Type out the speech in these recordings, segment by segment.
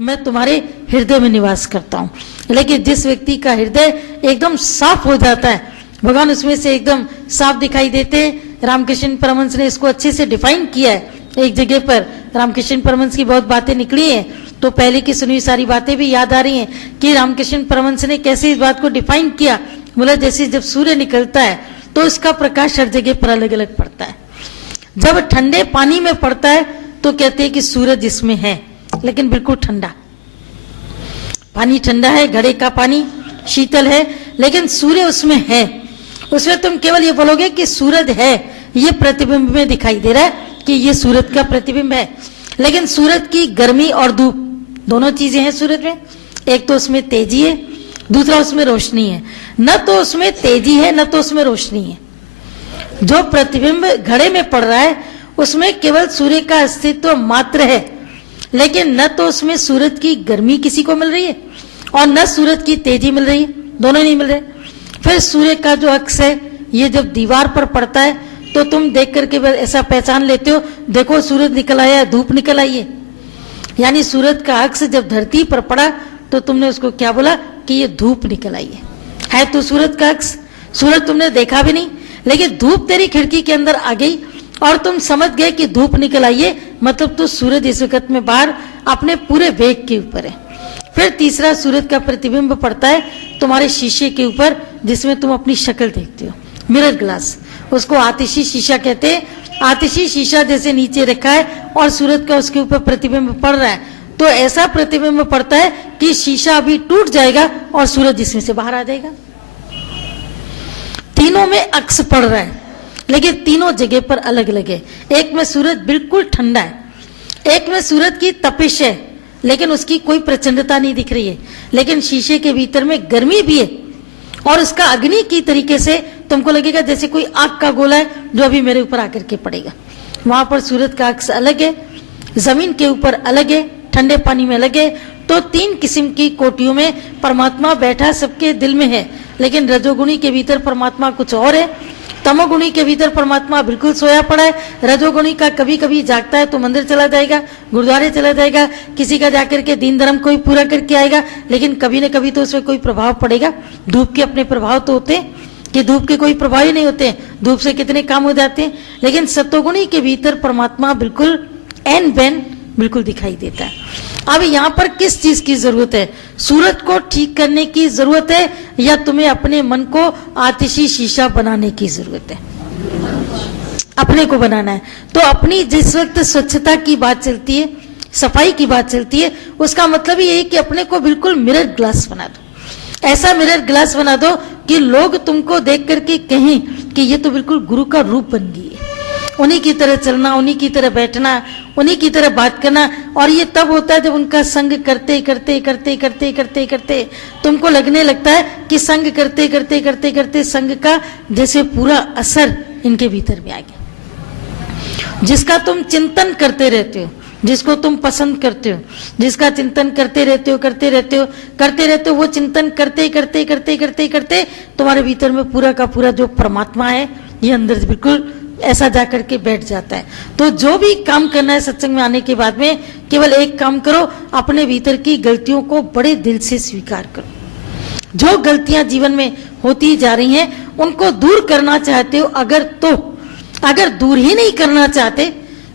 मैं तुम्हारे हृदय में निवास करता हूँ। लेकिन जिस व्यक्ति का हृदय एकदम साफ हो जाता है, भगवान उसमें से एकदम साफ दिखाई देते हैं। रामकृष्ण परमहंस ने इसको अच्छे से डिफाइन किया है। एक जगह पर रामकृष्ण परमहंस की बहुत बातें निकली हैं, तो पहले की सुनी सारी बातें भी याद आ रही हैं कि रामकृष्ण परमहंस ने कैसे इस बात को डिफाइन किया। बोला जैसे जब सूर्य निकलता है तो इसका प्रकाश हर जगह पर अलग अलग पड़ता है। जब ठंडे पानी में पड़ता है तो कहते हैं कि सूरज इसमें है, लेकिन बिल्कुल ठंडा पानी, ठंडा है, घड़े का पानी शीतल है, लेकिन सूर्य उसमें है। उसमें तुम केवल ये बोलोगे कि सूरज है, ये प्रतिबिंब में दिखाई दे रहा है कि ये सूरज का प्रतिबिंब है। लेकिन सूरज की गर्मी और धूप दोनों चीजें हैं सूरज में। एक तो उसमें तेजी है, दूसरा उसमें रोशनी है। न तो उसमें तेजी है न तो उसमें रोशनी है। जो प्रतिबिंब घड़े में पड़ रहा है उसमें केवल सूर्य का अस्तित्व मात्र है, लेकिन न तो उसमें सूरज की गर्मी किसी को मिल रही है और न सूरज की तेजी मिल रही है, दोनों नहीं मिल रहे। फिर सूर्य का जो अक्स है ये जब दीवार पर पड़ता है तो तुम देख करके ऐसा पहचान लेते हो, देखो सूरज निकल आया, धूप निकल आई है। यानी सूरज का अक्स जब धरती पर पड़ा तो तुमने उसको क्या बोला कि ये धूप निकल आई है तो सूरज का अक्स। सूरज तुमने देखा भी नहीं, लेकिन धूप तेरी खिड़की के अंदर आ गई और तुम समझ गए कि धूप निकल आई है, मतलब तो सूरज इस वक्त में बाहर अपने पूरे वेग के ऊपर है। फिर तीसरा सूरज का प्रतिबिंब पड़ता है तुम्हारे शीशे के ऊपर, जिसमें तुम अपनी शक्ल देखते हो, मिरर ग्लास। उसको आतिशी शीशा कहते हैं। आतिशी शीशा जैसे नीचे रखा है और सूरज का उसके ऊपर प्रतिबिंब पड़ रहा है, तो ऐसा प्रतिबिंब पड़ता है कि शीशा अभी टूट जाएगा और सूरज इसमें से बाहर आ जाएगा। तीनों में अक्स पड़ रहा है, लेकिन तीनों जगह पर अलग अलग है। एक में सूरज बिल्कुल ठंडा है, एक में सूरज की तपिश है, लेकिन उसकी कोई प्रचंडता नहीं दिख रही है, लेकिन शीशे के भीतर में गर्मी भी है और उसका अग्नि की तरीके से तुमको लगेगा जैसे कोई आग का गोला है जो अभी मेरे ऊपर आकर के पड़ेगा। वहां पर सूरज का अक्स अलग है, जमीन के ऊपर अलग है, ठंडे पानी में अलग है। तो तीन किस्म की कोटियों में परमात्मा बैठा सबके दिल में है, लेकिन रजोगुणी के भीतर परमात्मा कुछ और है, तमोगुणी के भीतर परमात्मा बिल्कुल सोया पड़ा है। रजोगुणी का कभी कभी जागता है तो मंदिर चला जाएगा, गुरुद्वारे चला जाएगा, किसी का जाकर के दीन धर्म कोई पूरा करके आएगा, लेकिन कभी न कभी तो उसमें कोई प्रभाव पड़ेगा। धूप के अपने प्रभाव तो होते हैं कि धूप के कोई प्रभाव ही नहीं होते, धूप से कितने काम हो जाते हैं। लेकिन सत्वगुणी के भीतर परमात्मा बिल्कुल एन बैन बिल्कुल दिखाई देता है। अब यहाँ पर किस चीज की जरूरत है? सूरज को ठीक करने की जरूरत है या तुम्हें अपने मन को आतिशी शीशा बनाने की जरूरत है? अपने को बनाना है। तो अपनी जिस वक्त स्वच्छता की बात चलती है, सफाई की बात चलती है, उसका मतलब ये है कि अपने को बिल्कुल मिरर ग्लास बना दो। ऐसा मिरर ग्लास बना दो कि लोग तुमको देख करके कहें कि ये तो बिल्कुल गुरु का रूप बन गई है। उन्हीं की तरह चलना, उन्हीं की तरह बैठना, उन्हीं की तरह बात करना। और ये तब होता है जब उनका संग करते करते करते करते करते करते तुमको लगने लगता है कि संग करते करते करते करते संग का जैसे पूरा असर इनके भीतर में आ गया। जिसका तुम चिंतन करते रहते हो, जिसको तुम पसंद करते हो, जिसका चिंतन करते रहते हो करते रहते हो करते रहते हो, वो चिंतन करते करते करते करते करते तुम्हारे भीतर में पूरा का पूरा जो परमात्मा है ये अंदर बिल्कुल ऐसा जाकर के बैठ जाता है। तो जो भी काम करना है सत्संग में आने के बाद में, केवल एक काम करो, अपने भीतर की गलतियों को बड़े दिल से स्वीकार करो। जो गलतियां जीवन में होती जा रही हैं उनको दूर करना चाहते हो अगर दूर ही नहीं करना चाहते,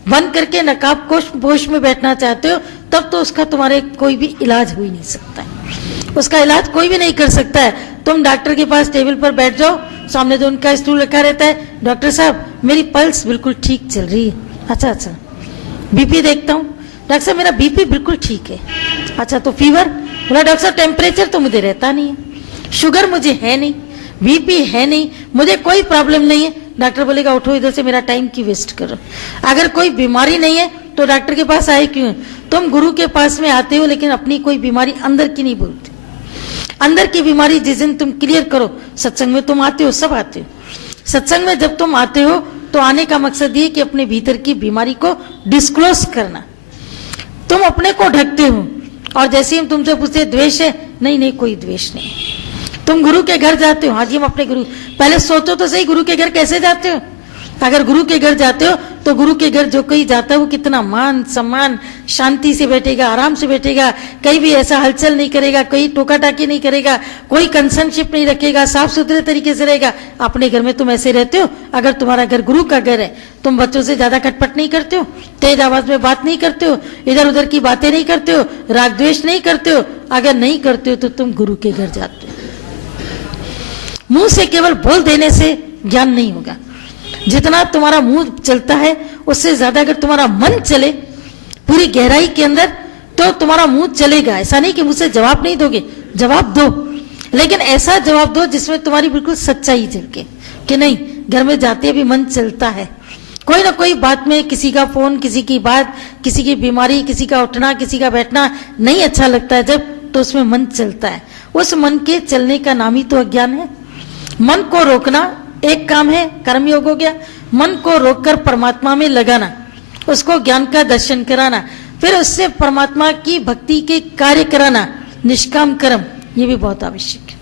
बंद करके नकाब पोश में बैठना चाहते हो, तब तो उसका तुम्हारे कोई भी इलाज हो ही नहीं सकता है। उसका इलाज कोई भी नहीं कर सकता है। तुम डॉक्टर के पास टेबल पर बैठ जाओ, सामने जो उनका स्टूल रखा रहता है, डॉक्टर साहब मेरी पल्स बिल्कुल ठीक चल रही है। अच्छा, बीपी देखता हूँ, डॉक्टर साहब मेरा बीपी बिल्कुल ठीक है। अच्छा, तो फीवर? बोला डॉक्टर साहब टेम्परेचर तो मुझे रहता नहीं है, शुगर मुझे है नहीं, बीपी है नहीं, मुझे कोई प्रॉब्लम नहीं है। डॉक्टर बोलेगा उठो इधर से, मेरा टाइम क्यों वेस्ट करो। अगर कोई बीमारी नहीं है तो डॉक्टर के पास आए क्यों? तुम गुरु के पास में आते हो लेकिन अपनी कोई बीमारी अंदर की नहीं बोलते। अंदर की बीमारी जिस दिन तुम क्लियर करो, सत्संग में तुम आते हो, सब आते हो। सत्संग में जब तुम आते हो तो आने का मकसद ये कि अपने भीतर की बीमारी को डिस्क्लोज करना। तुम अपने को ढकते हो और जैसे हम तुमसे पूछते द्वेष है, नहीं कोई द्वेष नहीं। तुम गुरु के घर जाते हो, हाँ जी हम अपने गुरु, पहले सोचो तो सही गुरु के घर कैसे जाते हो। अगर गुरु के घर जाते हो तो गुरु के घर जो कोई जाता है वो कितना मान सम्मान शांति से बैठेगा, आराम से बैठेगा, कहीं भी ऐसा हलचल नहीं करेगा, कोई टोका टाकी नहीं करेगा, कोई कंसर्नशिप नहीं रखेगा, साफ सुथरे तरीके से रहेगा। अपने घर में तुम ऐसे रहते हो? अगर तुम्हारा घर गुरु का घर है, तुम बच्चों से ज्यादा खटपट नहीं करते हो, तेज आवाज में बात नहीं करते हो, इधर उधर की बातें नहीं करते हो, राग द्वेष नहीं करते हो। अगर नहीं करते हो तो तुम गुरु के घर जाते हो। मुंह से केवल बोल देने से ज्ञान नहीं होगा। जितना तुम्हारा मुंह चलता है उससे ज्यादा अगर तुम्हारा मन चले पूरी गहराई के अंदर तो तुम्हारा मुंह चलेगा। ऐसा नहीं कि मुझसे जवाब नहीं दोगे, जवाब दो, लेकिन ऐसा जवाब दो जिसमें तुम्हारी बिल्कुल सच्चाई झलके कि नहीं घर में जाते भी मन चलता है। कोई ना कोई बात में किसी का फोन, किसी की बात, किसी की बीमारी, किसी का उठना, किसी का बैठना नहीं अच्छा लगता है जब, तो उसमें मन चलता है। उस मन के चलने का नाम ही तो अज्ञान है। मन को रोकना एक काम है, कर्म योग हो गया। मन को रोककर परमात्मा में लगाना, उसको ज्ञान का दर्शन कराना, फिर उससे परमात्मा की भक्ति के कार्य कराना, निष्काम कर्म, ये भी बहुत आवश्यक है।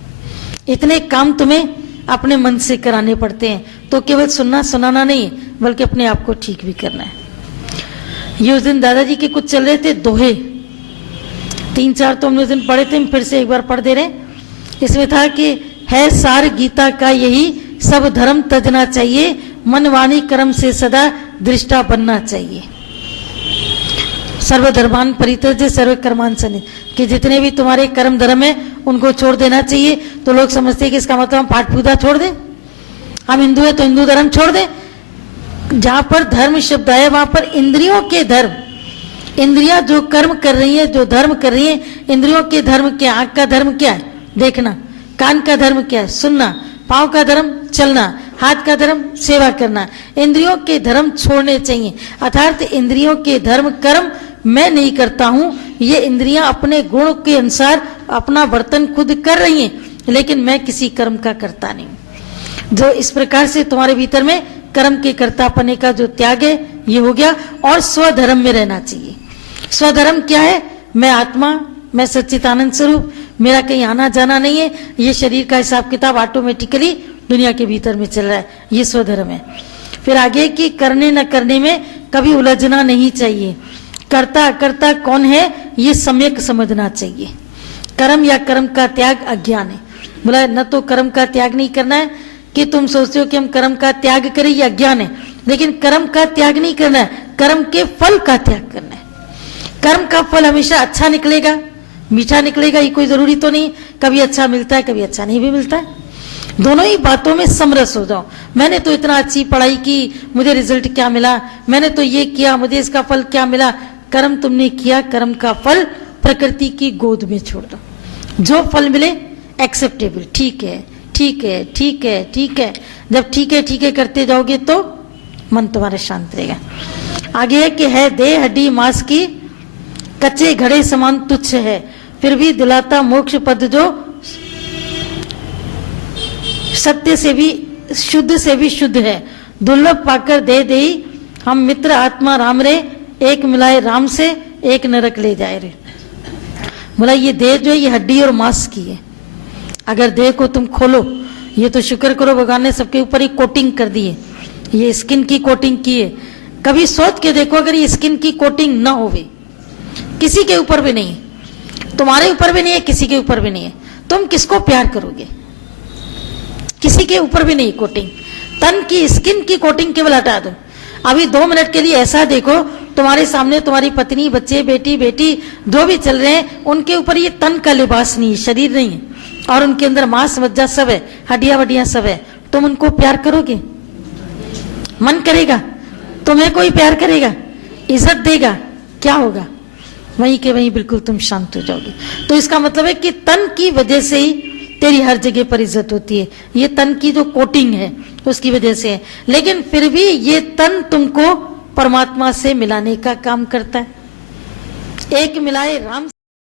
इतने काम तुम्हें अपने मन से कराने पड़ते हैं। तो केवल सुनना सुनाना नहीं है, बल्कि अपने आप को ठीक भी करना है। ये उस दिन दादाजी के कुछ चल रहे थे दोहे, 3-4 तो हमने उस दिन पढ़े थे, फिर से एक बार पढ़ दे रहे। इसमें था कि है सार गीता का यही, सब धर्म तजना चाहिए, मन वाणी कर्म से सदा दृष्टा बनना चाहिए। सर्वधर्मान परित्यज्य सर्व कर्मान् सन्निध, कि जितने भी तुम्हारे कर्म धर्म है उनको छोड़ देना चाहिए। तो लोग समझते हैं कि इसका मतलब हम पाठ पूजा छोड़ दें, हम हिंदू है तो हिंदू धर्म छोड़ दें। जहां पर धर्म शब्द है वहां पर इंद्रियों के धर्म, इंद्रियां जो कर्म कर रही है, जो धर्म कर रही है, इंद्रियों के धर्म क्या? आंख का धर्म क्या है? देखना। कान का धर्म क्या है? सुनना। पांव का धर्म चलना। हाथ का धर्म सेवा करना। इंद्रियों के धर्म छोड़ने चाहिए। अर्थात इंद्रियों के धर्म कर्म मैं नहीं करता हूं, ये इंद्रियां अपने गुण के अनुसार अपना वर्तन खुद कर रही हैं, लेकिन मैं किसी कर्म का करता नहीं। जो इस प्रकार से तुम्हारे भीतर में कर्म के कर्तापने का जो त्याग है ये हो गया। और स्वधर्म में रहना चाहिए। स्वधर्म क्या है? मैं आत्मा, मैं सच्चिदानंद स्वरूप, मेरा कहीं आना जाना नहीं है, ये शरीर का हिसाब किताब ऑटोमेटिकली दुनिया के भीतर में चल रहा है, ये स्वधर्म है। फिर आगे कि करने न करने में कभी उलझना नहीं चाहिए। कर्ता कर्ता कौन है ये सम्यक समझना चाहिए। कर्म या कर्म का त्याग अज्ञान है। बोला न तो कर्म का त्याग नहीं करना है कि तुम सोचते हो कि हम कर्म का त्याग करें, ये अज्ञान है। लेकिन कर्म का त्याग नहीं करना है, कर्म के फल का त्याग करना है। कर्म का फल हमेशा अच्छा निकलेगा, मीठा निकलेगा, ये कोई जरूरी तो नहीं। कभी अच्छा मिलता है, कभी अच्छा नहीं भी मिलता है। दोनों ही बातों में समरस हो जाओ। मैंने तो इतना अच्छी पढ़ाई की, मुझे रिजल्ट क्या मिला, मैंने तो ये किया, मुझे इसका फल क्या मिला। कर्म तुमने किया, कर्म का फल प्रकृति की गोद में छोड़ दो। जो फल मिले एक्सेप्टेबल, ठीक है ठीक है ठीक है ठीक है। जब ठीक है करते जाओगे तो मन तुम्हारा शांत रहेगा। आगे है कि है देह हड्डी मांस की, कच्चे घड़े समान तुच्छ है, फिर भी दिलाता मोक्ष पद जो सत्य से भी शुद्ध है। दुर्लभ पाकर दे देई हम मित्र आत्मा राम रे, एक मिलाए राम से एक नरक ले जाए रे। बोला ये देह जो है ये हड्डी और मांस की है। अगर देह को तुम खोलो, ये तो शुक्र करो भगवान ने सबके ऊपर ही कोटिंग कर दी है, ये स्किन की कोटिंग की है। कभी सोच के देखो अगर ये स्किन की कोटिंग ना होवे, किसी के ऊपर भी नहीं है, तुम्हारे ऊपर भी नहीं है, किसी के ऊपर भी नहीं है, तुम किसको प्यार करोगे? किसी के ऊपर भी नहीं कोटिंग। तन की स्किन की कोटिंग केवल हटा दो। अभी 2 मिनट के लिए ऐसा देखो, तुम्हारे सामने तुम्हारी पत्नी, बच्चे, बेटी जो भी चल रहे हैं, उनके ऊपर ये तन का लिबास नहीं है, शरीर नहीं है, और उनके अंदर मांस मज्जा सब है, हड्डियां वड्डियां सब है। तुम उनको प्यार करोगे? मन करेगा? तुम्हें कोई प्यार करेगा, इज्जत देगा? क्या होगा? वहीं के वहीं बिल्कुल तुम शांत हो जाओगे। तो इसका मतलब है कि तन की वजह से ही तेरी हर जगह पर इज्जत होती है। ये तन की जो कोटिंग है उसकी वजह से है। लेकिन फिर भी ये तन तुमको परमात्मा से मिलाने का काम करता है। एक मिलाए राम